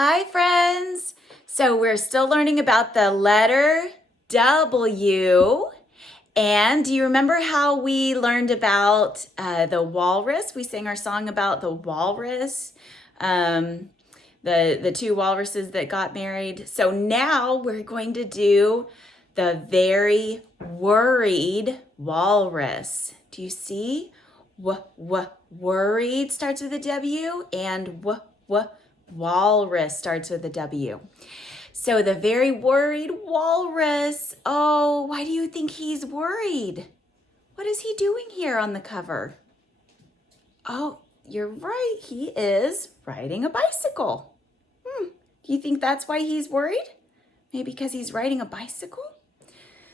Hi, friends. So we're still learning about the letter W. And do you remember how we learned about the walrus? We sang our song about the walrus, the two walruses that got married. So now we're going to do the very worried walrus. Do you see? Worried starts with a W, and walrus starts with a W. So the very worried walrus. Oh, why do you think he's worried? What is he doing here on the cover? Oh, you're right. He is riding a bicycle. Do you think that's why he's worried? Maybe because he's riding a bicycle?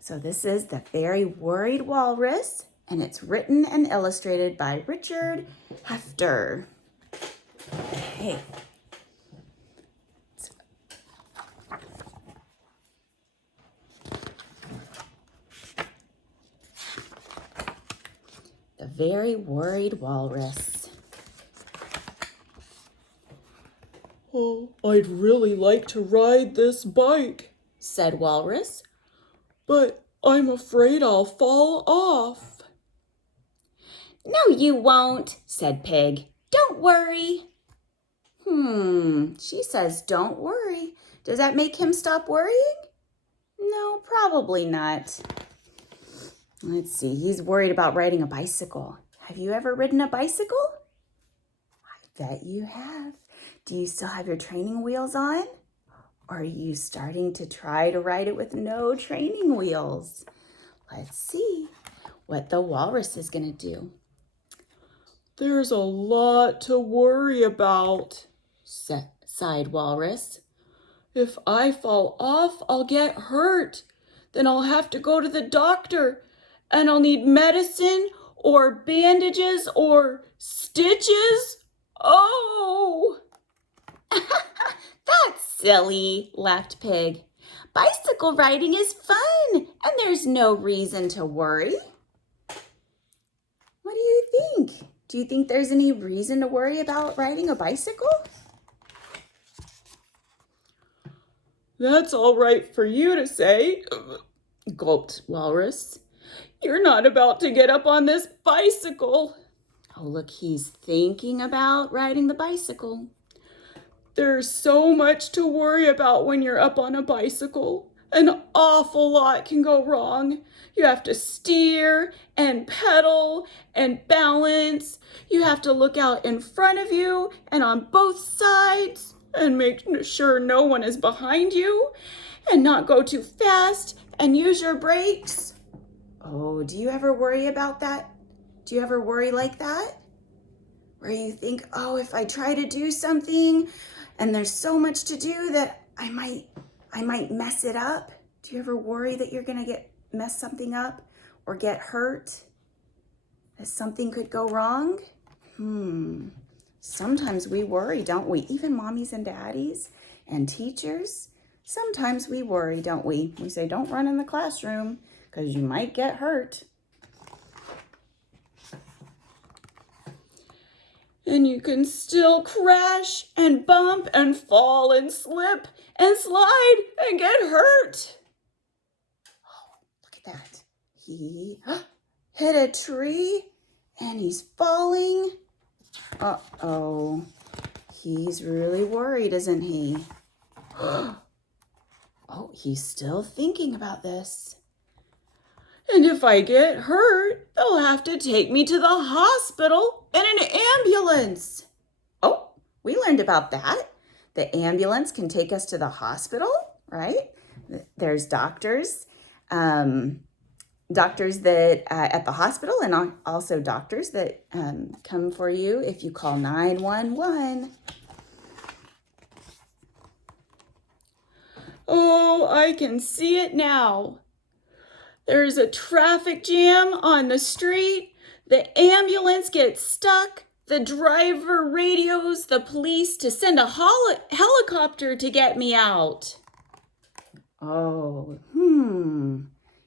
So this is the very worried walrus, and it's written and illustrated by Richard Hefter. Okay. The very worried walrus. Oh, I'd really like to ride this bike, Said Walrus. but I'm afraid I'll fall off. No, you won't, said Pig. Don't worry. She says don't worry. Does that make him stop worrying? No, probably not. Let's see, he's worried about riding a bicycle. Have you ever ridden a bicycle? I bet you have. Do you still have your training wheels on? Or are you starting to try to ride it with no training wheels? Let's see what the walrus is going to do. There's a lot to worry about, Sighed Walrus. If I fall off, I'll get hurt. Then I'll have to go to the doctor, and I'll need medicine or bandages or stitches. Oh! That's silly, laughed Pig. Bicycle riding is fun, and there's no reason to worry. What do you think? Do you think there's any reason to worry about riding a bicycle? That's all right for you to say, gulped Walrus. You're not about to get up on this bicycle. Oh, look, he's thinking about riding the bicycle. There's so much to worry about when you're up on a bicycle. An awful lot can go wrong. You have to steer and pedal and balance. You have to look out in front of you and on both sides and make sure no one is behind you and not go too fast and use your brakes. Oh, do you ever worry about that? Do you ever worry like that? Where you think, oh, if I try to do something and there's so much to do that I might mess it up. Do you ever worry that you're gonna mess something up or get hurt? That something could go wrong? Sometimes we worry, don't we? Even mommies and daddies and teachers. Sometimes we worry, don't we? We say, don't run in the classroom because you might get hurt. And you can still crash and bump and fall and slip and slide and get hurt. Oh, look at that. He hit a tree and he's falling. Uh-oh. He's really worried, isn't he? Oh, he's still thinking about this. And if I get hurt, they'll have to take me to the hospital in an ambulance. Oh, we learned about that. The ambulance can take us to the hospital, right? There's doctors that at the hospital, and also doctors that come for you if you call 911. Oh, I can see it now. There's a traffic jam on the street. The ambulance gets stuck. The driver radios the police to send a helicopter to get me out. Oh,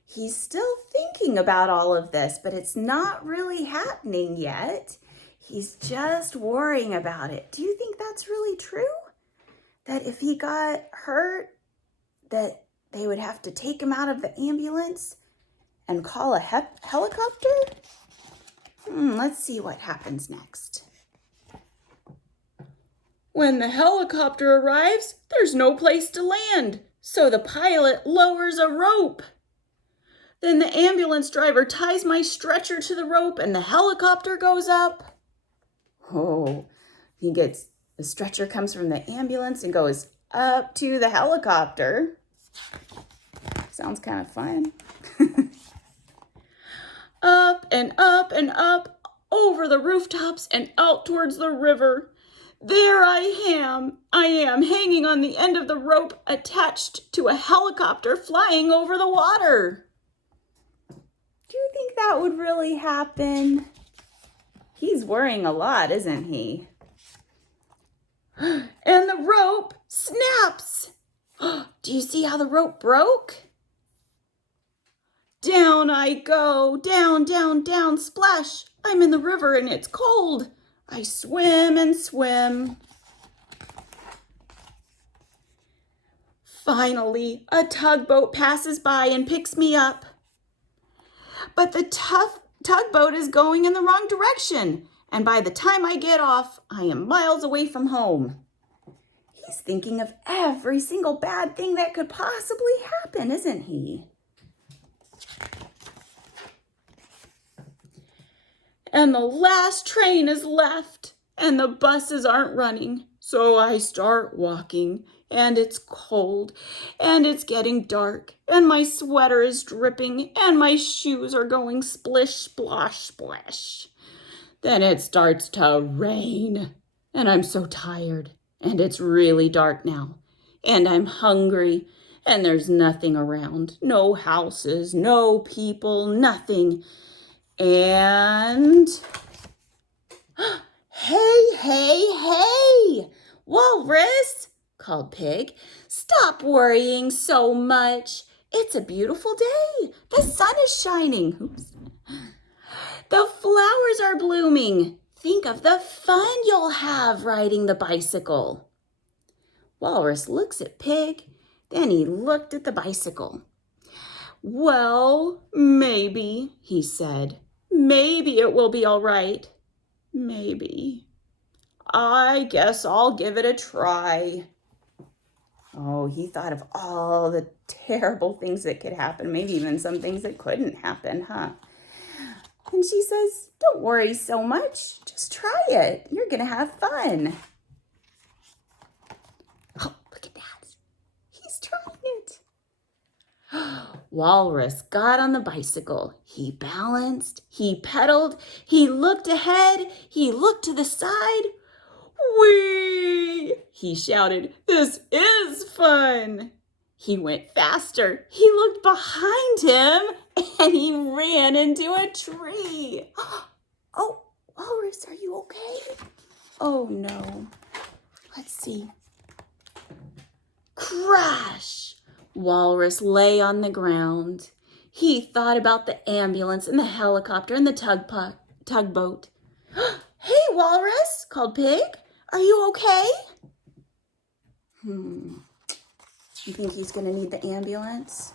He's still thinking about all of this, but it's not really happening yet. He's just worrying about it. Do you think that's really true? that if he got hurt, that they would have to take him out of the ambulance and call a helicopter? Let's see what happens next. When the helicopter arrives, there's no place to land, so the pilot lowers a rope. Then the ambulance driver ties my stretcher to the rope and the helicopter goes up. Oh, the stretcher comes from the ambulance and goes up to the helicopter. Sounds kind of fun. Up and up and up, over the rooftops and out towards the river. There I am hanging on the end of the rope attached to a helicopter flying over the water. Do you think that would really happen? He's worrying a lot, isn't he? And the rope snaps. Do you see how the rope broke? Down I go, down, down, down, splash. I'm in the river and it's cold. I swim and swim. Finally, a tugboat passes by and picks me up. But the tugboat is going in the wrong direction, and by the time I get off, I am miles away from home. He's thinking of every single bad thing that could possibly happen, isn't he? And the last train is left, and the buses aren't running. So I start walking, and it's cold, and it's getting dark, and my sweater is dripping, and my shoes are going splish, splosh, splash. Then it starts to rain, and I'm so tired, and it's really dark now, and I'm hungry, and there's nothing around. No houses, no people, nothing. And hey, Walrus, called Pig, stop worrying so much. It's a beautiful day. The sun is shining. Oops. The flowers are blooming. Think of the fun you'll have riding the bicycle. Walrus looks at Pig, then he looked at the bicycle. Well, maybe, he said. Maybe it will be all right. Maybe. I guess I'll give it a try. Oh, he thought of all the terrible things that could happen, maybe even some things that couldn't happen, huh? And she says, don't worry so much. Just try it. You're going to have fun. Oh, look at that. He's trying it. Walrus got on the bicycle. He balanced, he pedaled, he looked ahead, he looked to the side. Whee! He shouted, this is fun. He went faster. He looked behind him and he ran into a tree. Oh, Walrus, are you okay? Oh, no. Let's see. Crash! Walrus lay on the ground. He thought about the ambulance and the helicopter and the tugboat. Hey, Walrus, called Pig. Are you okay? You think he's going to need the ambulance?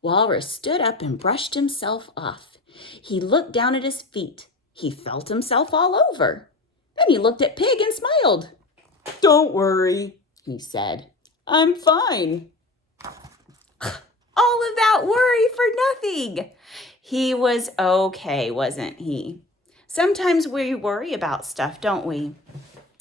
Walrus stood up and brushed himself off. He looked down at his feet. He felt himself all over. Then he looked at Pig and smiled. Don't worry, he said. I'm fine. All of that worry for nothing. He was okay, wasn't he? Sometimes we worry about stuff, don't we?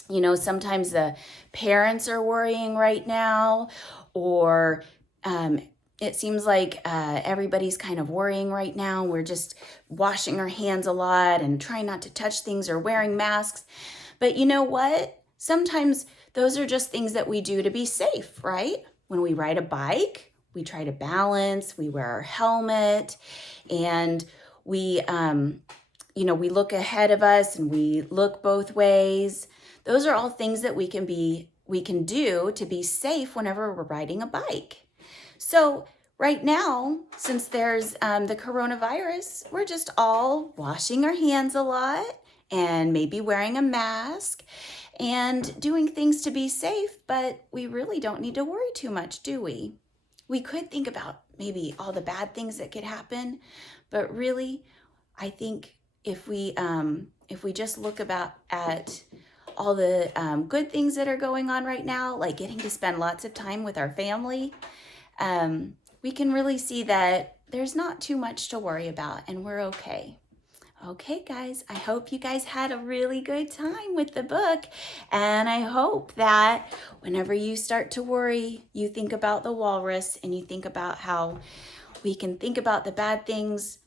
You know, sometimes the parents are worrying right now, or it seems like everybody's kind of worrying right now. We're just washing our hands a lot and trying not to touch things or wearing masks. But you know what? Sometimes those are just things that we do to be safe, right? When we ride a bike, we try to balance, we wear our helmet, and we look ahead of us and we look both ways. Those are all things that we can do to be safe whenever we're riding a bike. So right now, since there's the coronavirus, we're just all washing our hands a lot and maybe wearing a mask and doing things to be safe, but we really don't need to worry too much, do we? We could think about maybe all the bad things that could happen, but really, I think if we just look at all the good things that are going on right now, like getting to spend lots of time with our family, we can really see that there's not too much to worry about and we're okay. Okay, guys, I hope you guys had a really good time with the book. And I hope that whenever you start to worry, you think about the walrus and you think about how we can think about the bad things.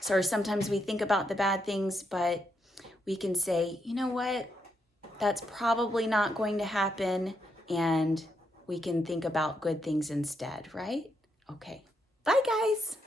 So sometimes we think about the bad things, but we can say, you know what? That's probably not going to happen. And we can think about good things instead, right? Okay. Bye, guys.